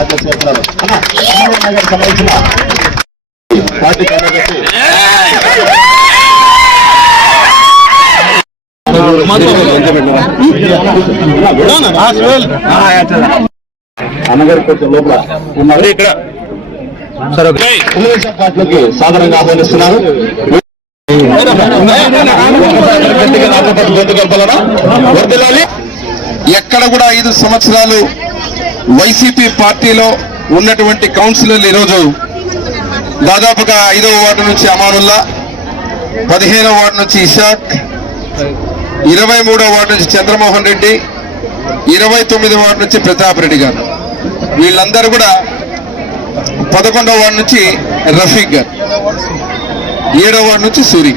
నగర్ సంబంధించిన పార్టీ కార్యదర్శి అన్నగారి కొంచెం లోపల ఉన్నారు. ఇక్కడ తెలుగుదేశం పార్టీలోకి సాధారణంగా ఆహ్వానిస్తున్నారు వర్దిలాలి ఎక్కడ కూడా ఐదు సంవత్సరాలు వైసీపీ పార్టీలో ఉన్నటువంటి కౌన్సిలర్లు ఈరోజు దాదాపుగా ఐదవ వార్డు నుంచి అమానుల్లా పదిహేనవ వార్డు నుంచి ఇషాక్ ఇరవై మూడవ వార్డు నుంచి చంద్రమోహన్ రెడ్డి ఇరవై తొమ్మిది వార్డు నుంచి ప్రతాప్ రెడ్డి గారు. వీళ్ళందరూ కూడా పదకొండవ వార్డు నుంచి రఫీక్ గారు. ఏడవ వార్డు నుంచి సూరి